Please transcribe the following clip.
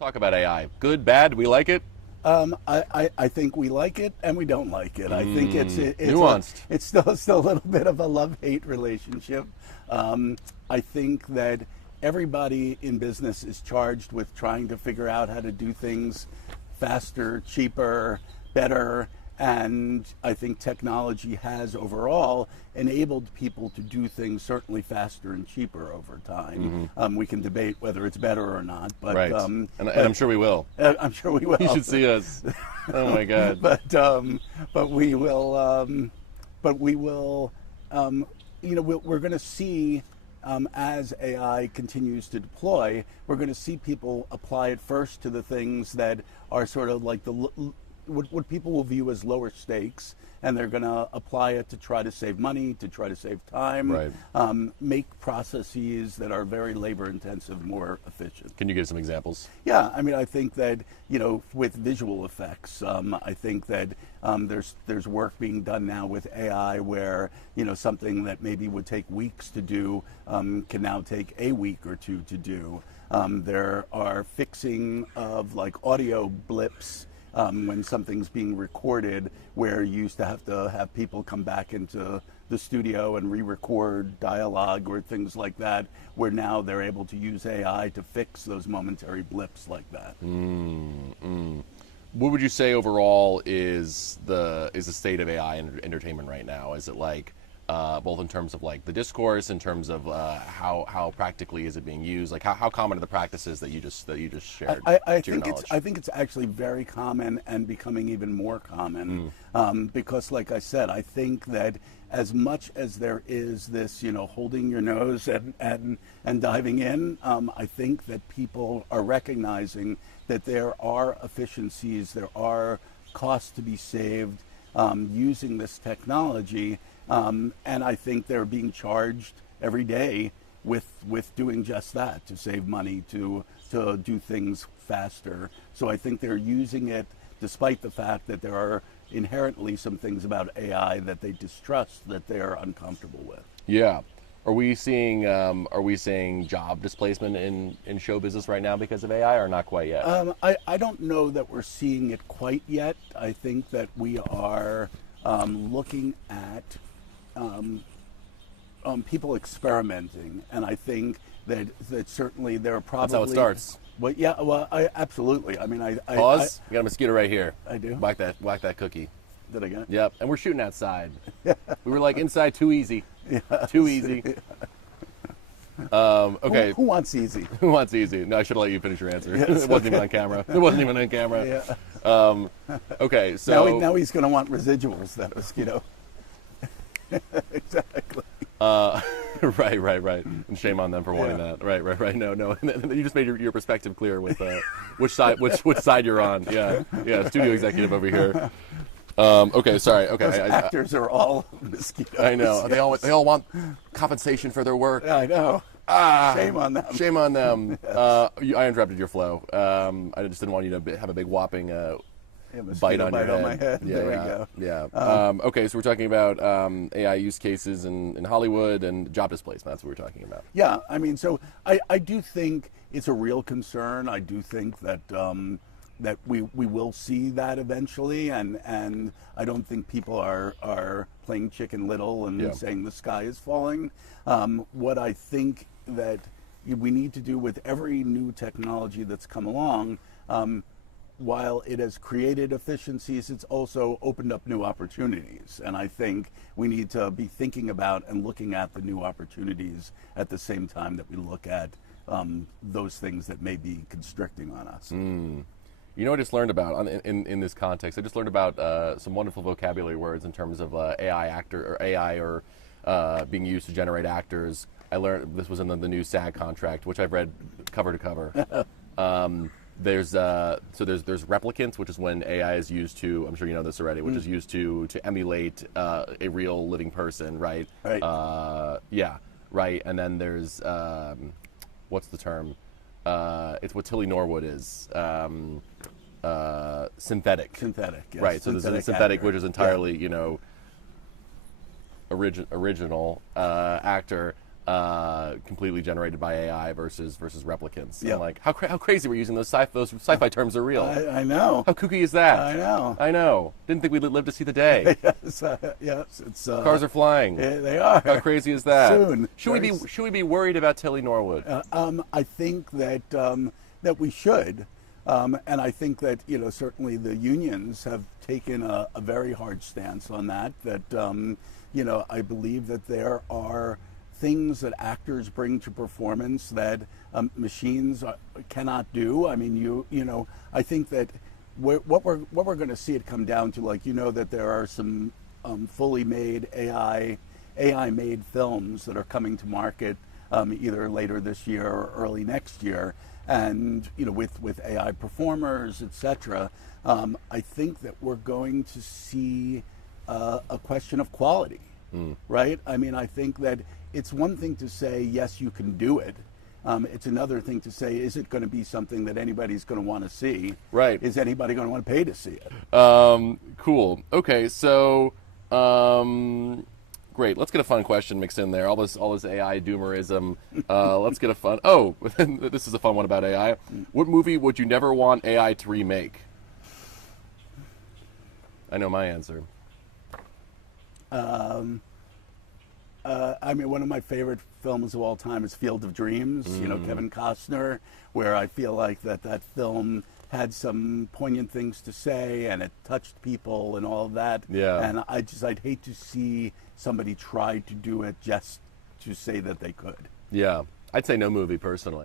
Talk about AI. Good, bad, we like it? I think we like it and we don't like it. I think Nuanced. it's still a little bit of a love-hate relationship. I think that everybody in business is charged with trying to figure out how to do things faster, cheaper, better. And I think technology has overall enabled people to do things certainly faster and cheaper over time. We can debate whether it's better or not, but Right. And I'm sure we will. I'm sure we will. You should see us. Oh my God. But we will. We're going to see. As AI continues to deploy, we're going to see people apply it first to the things that are sort of like what people will view as lower stakes, and they're going to apply it to try to save money, to try to save time, Right. Make processes that are very labor intensive more efficient. Can you give some examples? Yeah, I mean, I think that with visual effects, I think that there's work being done now with AI where something that maybe would take weeks to do can now take a week or two to do. There are fixing of like audio blips. When something's being recorded, where you used to have people come back into the studio and re-record dialogue or things like that, where now they're able to use AI to fix those momentary blips like that. What would you say overall is the state of AI in entertainment right now? Is it like both in terms of like the discourse, in terms of how practically is it being used? Like how common are the practices that you just shared? I think it's actually very common and becoming even more common because, like I said, I think that as much as there is this, holding your nose and diving in, I think that people are recognizing that there are efficiencies, there are costs to be saved using this technology. And I think they're being charged every day with doing just that, to save money, to do things faster. So I think they're using it despite the fact that there are inherently some things about AI that they distrust, that they're uncomfortable with. Yeah. Are we seeing job displacement in show business right now because of AI, or not quite yet? I don't know that we're seeing it quite yet. I think that we are looking at people experimenting, and I think that certainly there are probably. That's how it starts. Well, yeah, well, absolutely. I mean, Pause. We got a mosquito right here. I do. Whack that cookie. Did I get it? Yep. And we're shooting outside. We were like inside too easy. Yeah. Too easy. Okay. Who wants easy? Who wants easy? No, I should have let you finish your answer. Yeah, It wasn't even on camera. It wasn't even on camera. Yeah. Okay. So now he's going to want residuals. That mosquito. Exactly. Right. And shame on them for wanting that. Right. No. You just made your perspective clear with which side you're on. Yeah. Studio executive over here. Okay. Sorry. Okay. Those actors are all mosquitoes. I know. Yes. They all want compensation for their work. I know. Shame on them. Shame on them. I interrupted your flow. I just didn't want you to have a big whopping bite on your head. My head. Yeah, There we go. Yeah. Okay, so we're talking about AI use cases in Hollywood and job displacement. That's what we're talking about. Yeah, I mean, so I do think it's a real concern. I do think that that we will see that eventually, and I don't think people are playing Chicken Little and saying the sky is falling. What I think that we need to do with every new technology that's come along, while it has created efficiencies, it's also opened up new opportunities. And I think we need to be thinking about and looking at the new opportunities at the same time that we look at those things that may be constricting on us. You know what I just learned about in this context? I just learned about some wonderful vocabulary words in terms of AI or being used to generate actors. I learned this was in the new SAG contract, which I've read cover to cover. There's replicants, which is when AI is used to, I'm sure you know this already, which is used to emulate a real living person, right? Right. Yeah, right. And then there's what's the term? It's what Tilly Norwood is. Synthetic. Synthetic. Yes. Right. So there's a synthetic, actor. which is entirely, original actor. completely generated by AI versus replicants. Yeah. I'm like, how crazy we're using those sci-fi terms are real. I know. How kooky is that? I know. I know. Didn't think we'd live to see the day. Yes, yes. It's Cars are flying. they are. How crazy is that? Soon. Should we be worried about Tilly Norwood? I think that that we should, and I think that certainly the unions have taken a very hard stance on that. That I believe that there are things that actors bring to performance that machines cannot do. I mean, I think that what we're going to see it come down to, that there are some fully made AI made films that are coming to market either later this year or early next year, and with AI performers, etc. I think that we're going to see a question of quality, right? I mean, I think that it's one thing to say, yes, you can do it. It's another thing to say, is it going to be something that anybody's going to want to see? Right. Is anybody going to want to pay to see it? Cool. Okay, so great. Let's get a fun question mixed in there. All this AI doomerism. Let's get a fun. Oh, this is a fun one about AI. What movie would you never want AI to remake? I know my answer. I mean, one of my favorite films of all time is Field of Dreams, Kevin Costner, where I feel like that film had some poignant things to say and it touched people and all of that. Yeah. And I'd hate to see somebody try to do it just to say that they could. Yeah. I'd say no movie, personally.